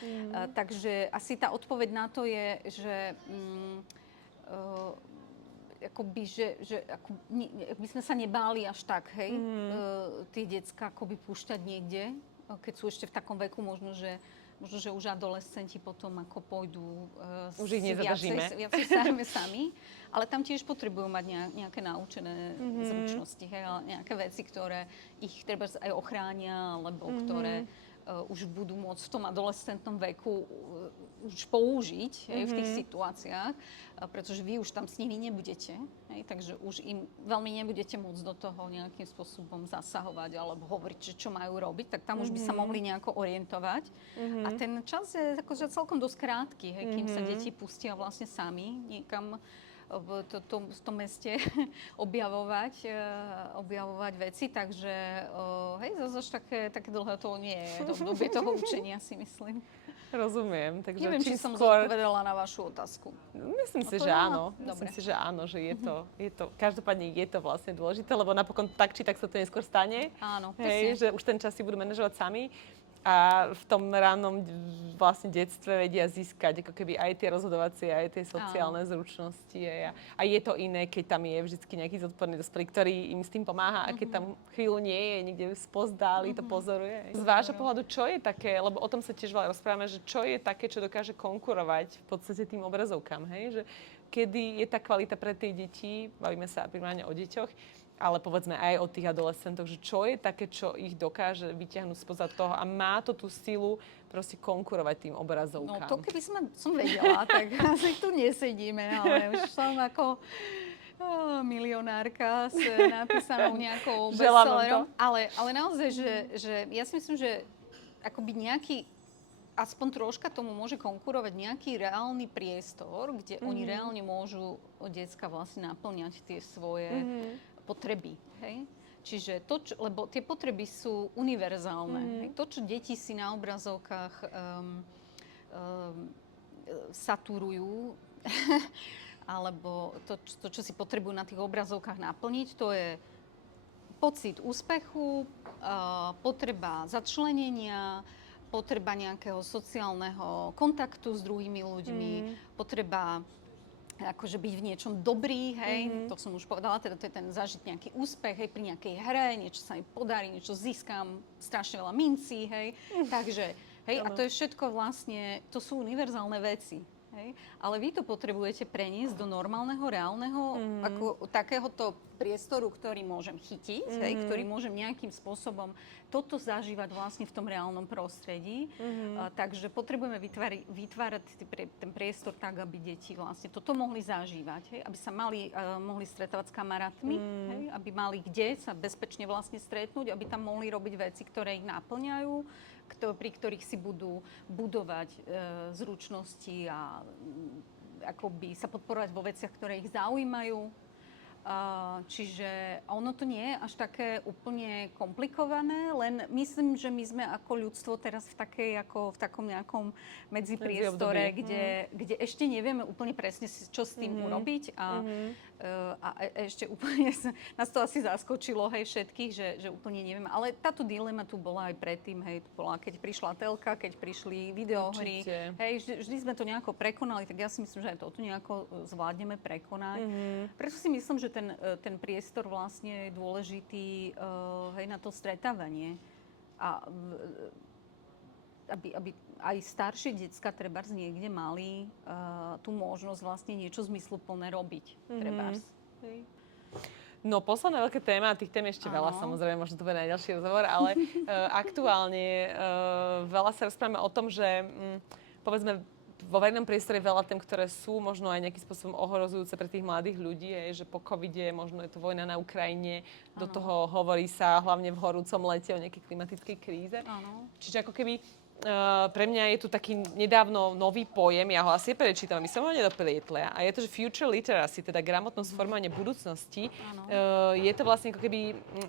Takže asi tá odpoveď na to je, že akoby, že by sme sa nebáli až tak, tie decká akoby púšťať niekde, keď sú ešte v takom veku, možno, že už adolescenti potom ako pôjdu už ich nezadržíme. Viacej sami, ale tam tiež potrebujú mať nejaké naučené zručnosti, nejaké veci, ktoré ich treba aj ochránia, alebo ktoré už budú môcť v tom adolescentnom veku už použiť v tých situáciách, pretože vy už tam s nimi nebudete, takže už im veľmi nebudete môcť do toho nejakým spôsobom zasahovať alebo hovoriť, že čo majú robiť, tak tam už by sa mohli nejako orientovať. A ten čas je akože celkom dosť krátky, kým sa deti pustia vlastne sami niekam v tom meste objavovať veci, takže zase také dlhé to nie je v dobie toho učenia, si myslím. Rozumiem. Takže neviem, či som zodpovedala na vašu otázku. Myslím si, že áno. Myslím si, že áno, že je to, každopádne je to vlastne dôležité, lebo napokon tak či tak sa to neskôr stane. Áno, že už ten čas si budú manažovať sami. A v tom rannom vlastne detstve vedia získať ako keby aj tie rozhodovacie, aj tie sociálne zručnosti. A je to iné, keď tam je vždy nejaký zodpovedný dospelý, ktorý im s tým pomáha. A keď tam chvíľu nie je, niekde spozdálí, to pozoruje. Z vášho pohľadu, čo je také, lebo o tom sa tiež veľa rozprávame, že čo je také, čo dokáže konkurovať v podstate tým obrazovkám, že kedy je tá kvalita pre tie deti, bavíme sa primárne o deťoch, ale povedzme aj o tých adolescentoch, že čo je také, čo ich dokáže vyťahnuť spoza toho a má to tú silu proste konkurovať tým obrazovkám. No to keby som vedela, tak asi tu nesedíme, ale už som ako milionárka s napísanou nejakou bestsellerom. Ale naozaj, že ja si myslím, že akoby nejaký aspoň troška tomu môže konkurovať nejaký reálny priestor, kde oni reálne môžu od decka vlastne naplňať tie svoje potreby, Čiže lebo tie potreby sú univerzálne. To, čo deti si na obrazovkách saturujú, alebo to, čo si potrebujú na tých obrazovkách naplniť, to je pocit úspechu, potreba začlenenia, potreba nejakého sociálneho kontaktu s druhými ľuďmi, potreba akože byť v niečom dobrý, to som už povedala, teda to je ten zažiť nejaký úspech, pri nejakej hre, niečo sa mi podarí, niečo získam, strašne veľa mincí, takže, a to je všetko vlastne, to sú univerzálne veci, ale vy to potrebujete preniesť do normálneho, reálneho, ako takéhoto priestoru, ktorý môžem chytiť, ktorý môžem nejakým spôsobom toto zažívať vlastne v tom reálnom prostredí. Takže potrebujeme vytvárať ten priestor tak, aby deti vlastne toto mohli zažívať, aby sa mohli stretávať s kamarátmi, aby mali kde sa bezpečne vlastne stretnúť, aby tam mohli robiť veci, ktoré ich naplňajú, pri ktorých si budú budovať zručnosti a akoby sa podporovať vo veciach, ktoré ich zaujímajú. Čiže ono to nie je až také úplne komplikované, len myslím, že my sme ako ľudstvo teraz v takom nejakom medzipriestore, kde ešte nevieme úplne presne, čo s tým urobiť. A ešte úplne nás to asi zaskočilo, hej, všetkých, že úplne nevieme. Ale táto dilema tu bola aj predtým, hej, to bola, keď prišla telka, keď prišli videohry. Hej, vždy sme to nejako prekonali, tak ja si myslím, že aj toto nejako zvládneme prekonať. Preto si myslím, že ten priestor vlastne je dôležitý, hej, na to stretávanie. A aby aj staršie decka trebárs niekde mali tú možnosť vlastne niečo zmysluplné robiť. Trebárs. Hej. No, posledná veľká téma, tých tém ešte veľa, samozrejme, možno to bude najďalší rozhovor, ale aktuálne veľa sa rozprávame o tom, že povedzme, vo verejnom priestore je veľa tém, ktoré sú možno aj nejakým spôsobom ohrozujúce pre tých mladých ľudí, že po covide, možno je to vojna na Ukrajine, do toho hovorí sa hlavne v horúcom lete o nejakej klimatickej kríze. Čiže ako keby pre mňa je tu taký nedávno nový pojem, ja ho asi prečítam, my som ho nedoplietli. A je to, že future literacy, teda gramotnosť formovania budúcnosti. Je to vlastne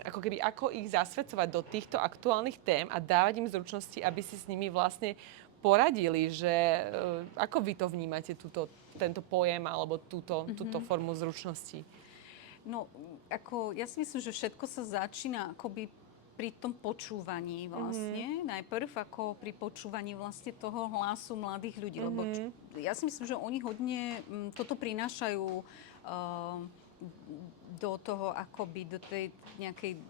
ako keby ako ich zasvedcovať do týchto aktuálnych tém a dávať im zručnosti, aby si s nimi vlastne poradili, že ako vy to vnímate, tento pojem alebo túto formu zručnosti? No, ja si myslím, že všetko sa začína akoby pri tom počúvaní vlastne. Najprv ako pri počúvaní vlastne toho hlasu mladých ľudí. Lebo ja si myslím, že oni hodne toto prinášajú do toho akoby, do tej nejakej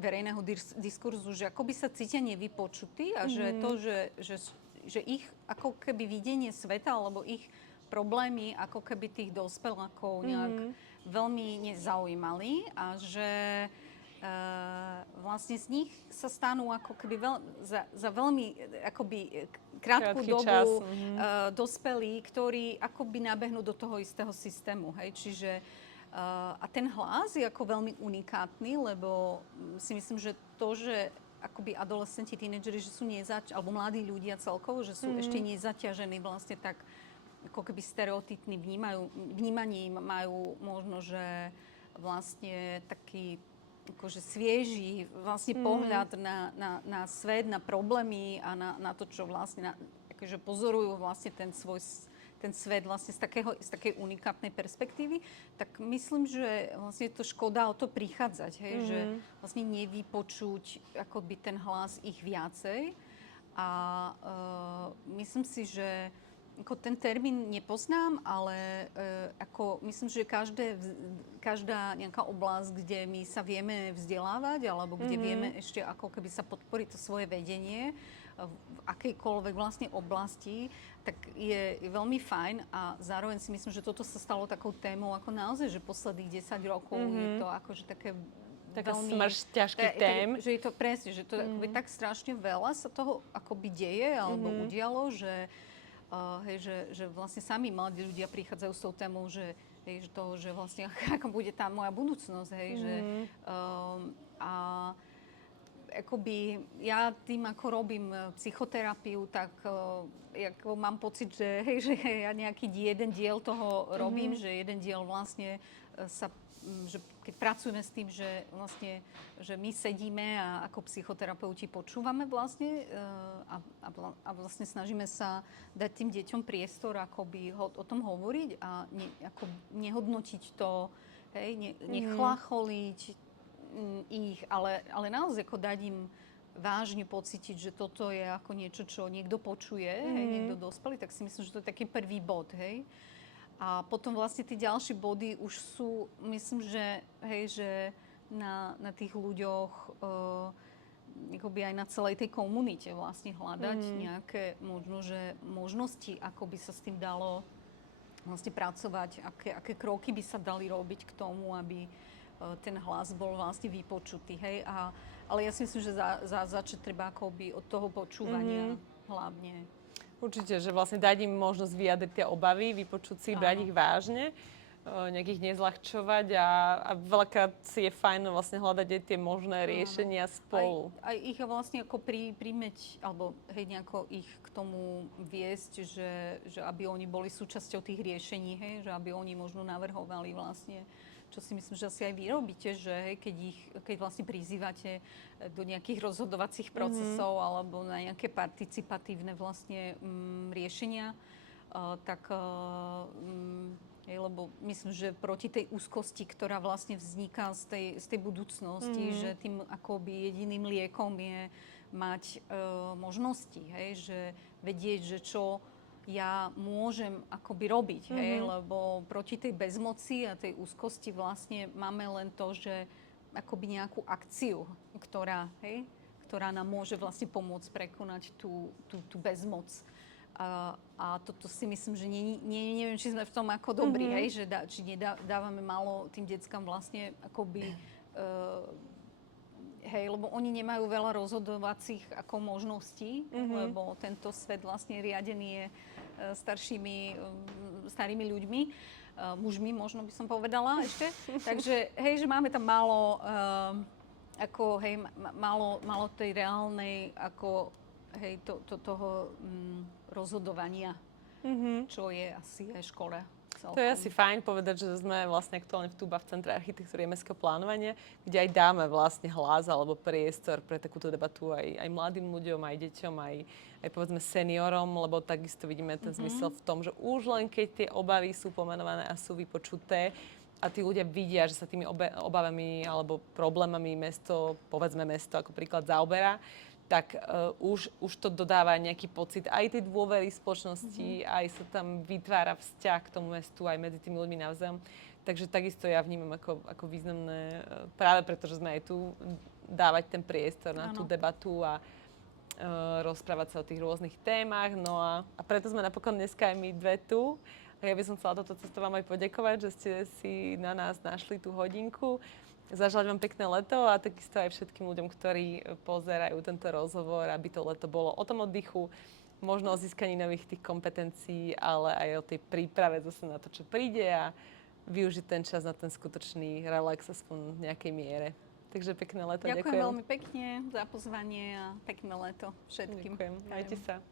verejného diskurzu, že akoby sa cítia nevypočutí a že to, že ich ako keby videnie sveta alebo ich problémy ako keby tých dospelákov nejak veľmi nezaujímali a že vlastne z nich sa stanú ako keby za veľmi akoby krátku dobu dospelí, ktorí akoby nabehnú do toho istého systému. Hej? Čiže a ten hlas je ako veľmi unikátny, lebo si myslím, že to, že akoby adolescenti, tínedžeri, že sú alebo mladí ľudia celkovo, že sú ešte nezaťažení vlastne tak ako keby stereotypným vnímaním, majú možno, že vlastne taký akože svieži vlastne pohľad na svet, na problémy a na to, čo vlastne akože pozorujú vlastne ten svet vlastne z takej unikátnej perspektívy, tak myslím, že vlastne je to škoda o to prichádzať, hej, že vlastne nevypočuť akoby ten hlas ich viacej. A myslím si, že ako ten termín nepoznám, ale ako myslím, že každá nejaká oblasť, kde my sa vieme vzdelávať, alebo kde vieme ešte ako keby sa podporiť to svoje vedenie v akejkoľvek vlastne oblasti, tak je veľmi fajn a zároveň si myslím, že toto sa stalo takou témou ako naozaj, že posledných 10 rokov je to akože také taká veľmi smršť ťažkých tém. Že je to presne, že to akoby tak strašne veľa sa toho akoby deje alebo udialo, že že vlastne sami mladí ľudia prichádzajú s tou témou, že vlastne ako bude tá moja budúcnosť, hej, že a akoby ja tým, ako robím psychoterapiu, tak ako mám pocit, že ja nejaký jeden diel toho robím, že jeden diel vlastne že keď pracujeme s tým, že vlastne, že my sedíme a ako psychoterapeuti počúvame vlastne a vlastne snažíme sa dať tým deťom priestor akoby o tom hovoriť a ako nehodnotiť to, hej, nechlacholiť ich, ale naozaj ako dať im vážne pocítiť, že toto je ako niečo, čo niekto počuje, hej, niekto dospelý, tak si myslím, že to je taký prvý bod, hej. A potom vlastne tie ďalšie body už sú, myslím, že, hej, že na tých ľuďoch, akoby aj na celej tej komunite vlastne hľadať nejaké možnosti, ako by sa s tým dalo vlastne pracovať, aké kroky by sa dali robiť k tomu, aby ten hlas bol vlastne vypočutý, hej. Ale ja si myslím, že začať treba akoby od toho počúvania hlavne. Určite, že vlastne dať im možnosť vyjadriť tie obavy, vypočuť si, brať ich vážne, nejak ich nezľahčovať a veľakrát si je fajn vlastne hľadať aj tie možné riešenia spolu. Aj ich vlastne ako príjmeť, alebo hej, nejako ich k tomu viesť, že aby oni boli súčasťou tých riešení, hej, že aby oni možno navrhovali vlastne čo si myslím, že asi aj vy robíte, že hej, keď vlastne prizývate do nejakých rozhodovacích procesov alebo na nejaké participatívne vlastne riešenia, lebo myslím, že proti tej úzkosti, ktorá vlastne vzniká z tej budúcnosti, že tým akoby jediným liekom je mať možnosti, hej, že vedieť, že čo ja môžem akoby robiť, hej, lebo proti tej bezmoci a tej úzkosti vlastne máme len to, že akoby nejakú akciu, ktorá nám môže vlastne pomôcť prekonať tú bezmoc. A toto si myslím, že neviem, či sme v tom ako dobrí, hej, že či dávame málo tým deckám vlastne akoby, hej, lebo oni nemajú veľa rozhodovacích ako možností, lebo tento svet vlastne riadený je starými ľuďmi, mužmi možno by som povedala ešte. Takže, hej, že máme tam málo, málo tej reálnej, ako, hej, toho rozhodovania, čo je asi aj škole. To je asi fajn povedať, že sme vlastne aktuálne v TUBA v Centre architektúry a mestského plánovania, kde aj dáme vlastne hlas alebo priestor pre takúto debatu aj mladým ľuďom, aj deťom, aj povedzme seniorom, lebo takisto vidíme ten zmysel v tom, že už len keď tie obavy sú pomenované a sú vypočuté a tí ľudia vidia, že sa tými obavami alebo problémami mesto ako príklad zaoberá, tak už to dodáva nejaký pocit aj tej dôvery spoločnosti, aj sa tam vytvára vzťah k tomu mestu aj medzi tými ľuďmi navzájom. Takže takisto ja vnímam ako významné, práve preto, že sme aj tu dávať ten priestor na tú debatu a rozprávať sa o tých rôznych témach. No a preto sme napokon dneska aj my dve tu. A ja by som chcela toto cestu vám aj poďakovať, že ste si na nás našli tú hodinku. Zaželať vám pekné leto a takisto aj všetkým ľuďom, ktorí pozerajú tento rozhovor, aby to leto bolo o tom oddychu, možno o získaní nových tých kompetencií, ale aj o tej príprave zase na to, čo príde a využiť ten čas na ten skutočný relax aspoň v nejakej miere. Takže pekné leto. Ďakujem veľmi pekne za pozvanie a pekné leto všetkým. Ďakujem. Majte sa.